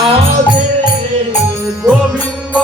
Radhe Govinda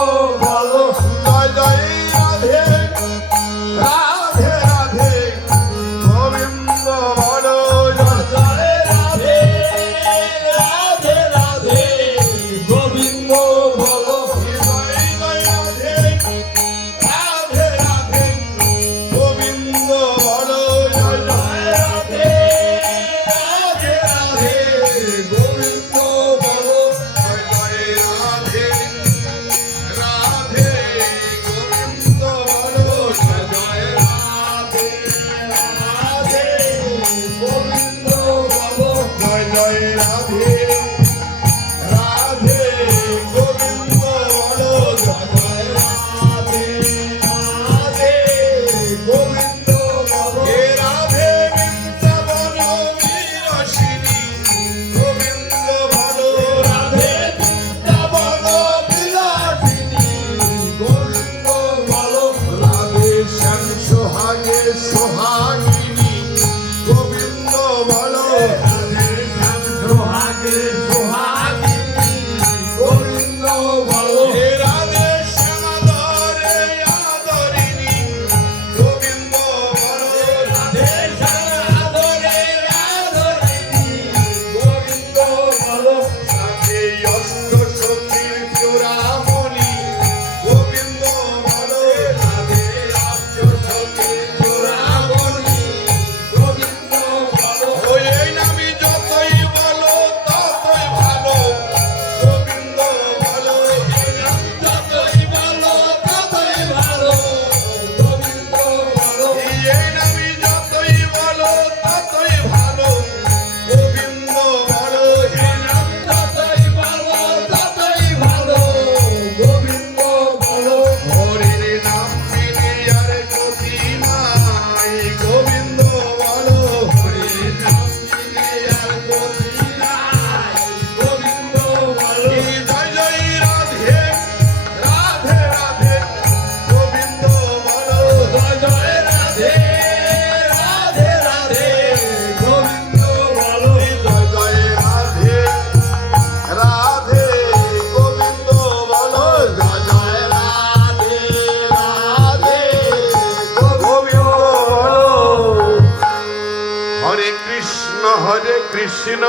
Krishna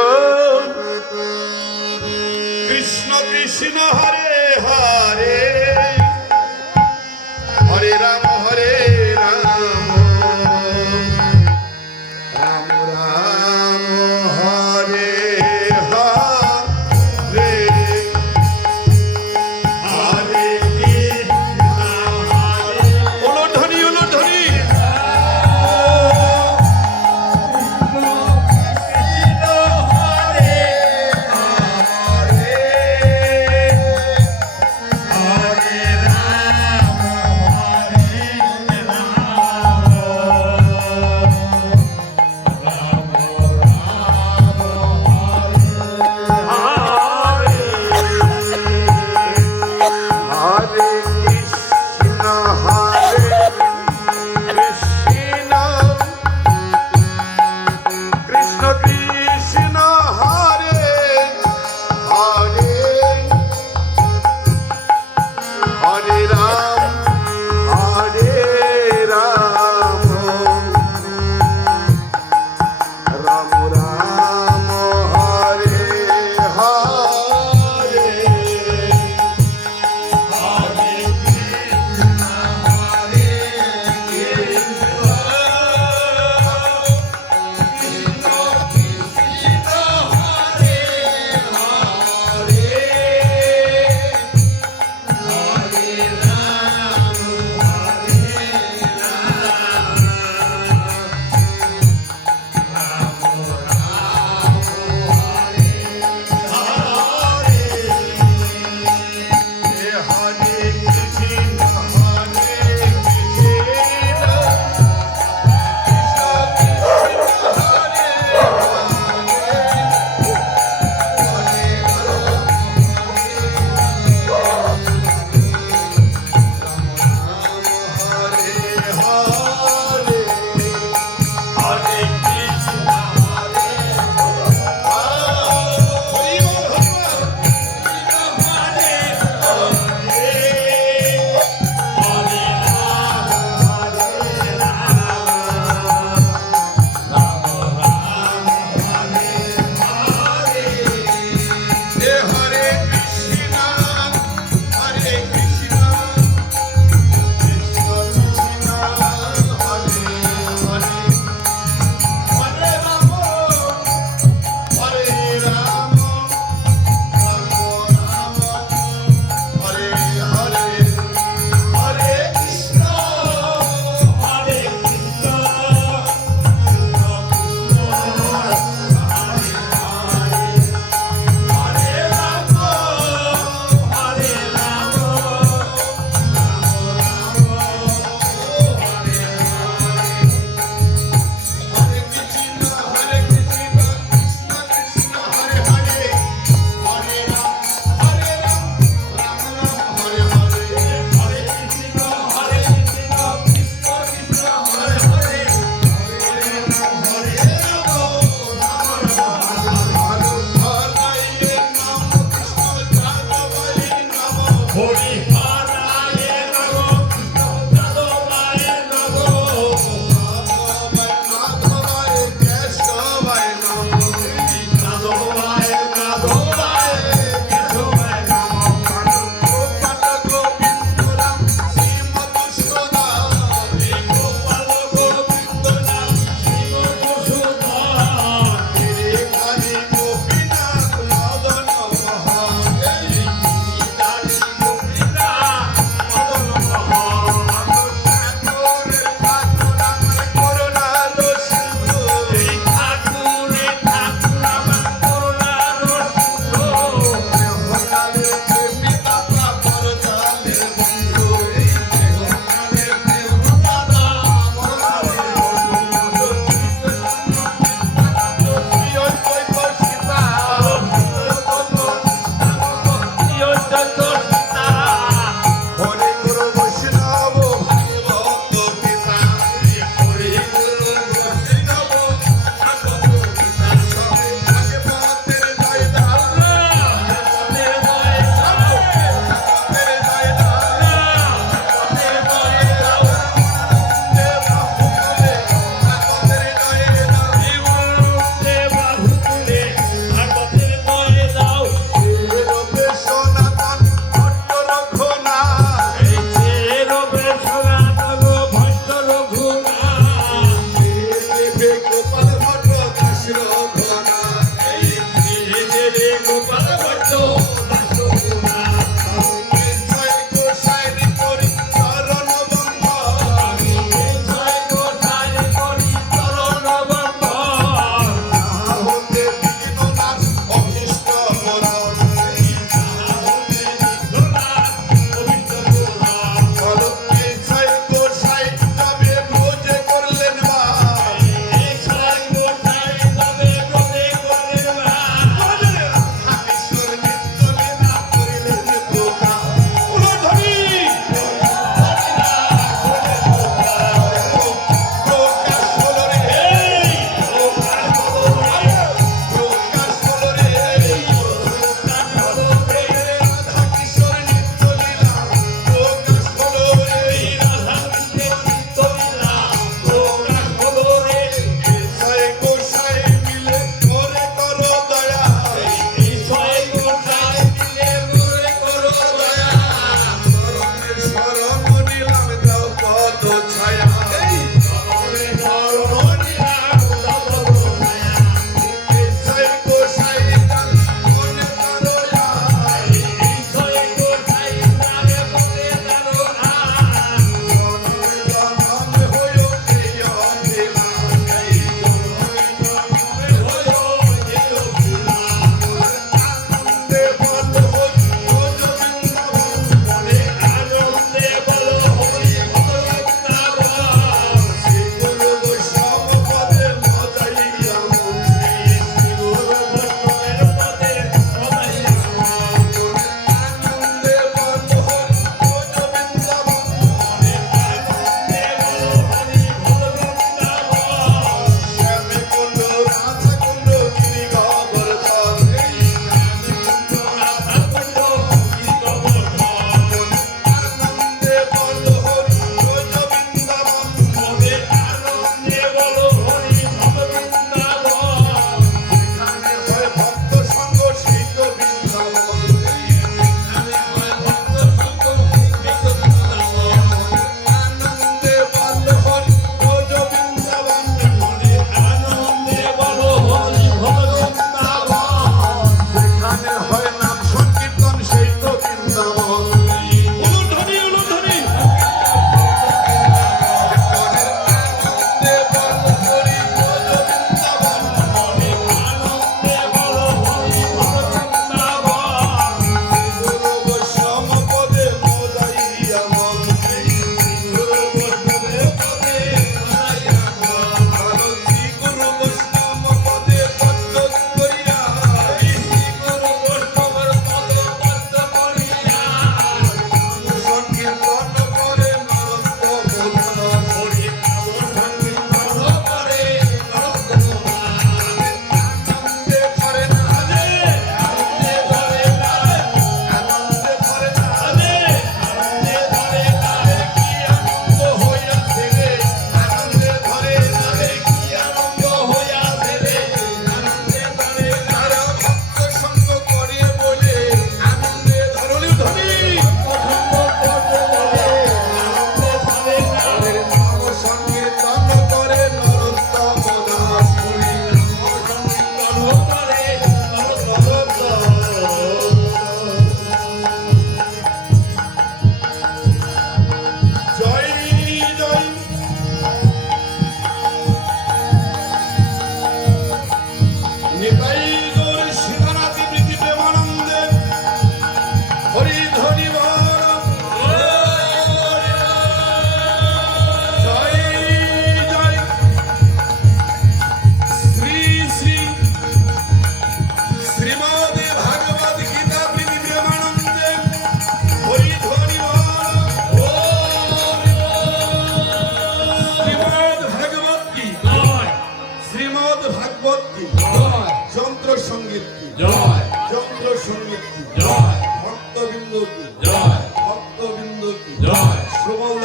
Krishna Krishna Holy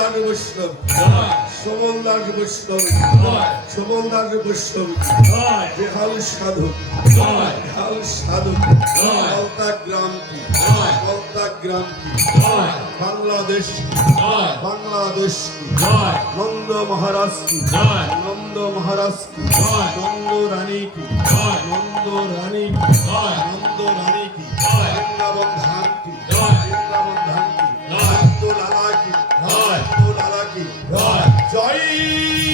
Das বৈষ্ণব। সমল বৈষ্ণব। সমল বৈষ্ণব। বেহাল সাধক বেহাল সাধক কলতা গ্রামটি। কলতা গ্রামটি। বাংলাদেশ। বাংলাদেশ নন্দ মহারাষ্ট্র নন্দ মহারাষ্ট্র কি নন্দ রানী কি নন্দ রানী নন্দ রানী কি বৃন্দাবন ধাম। জয়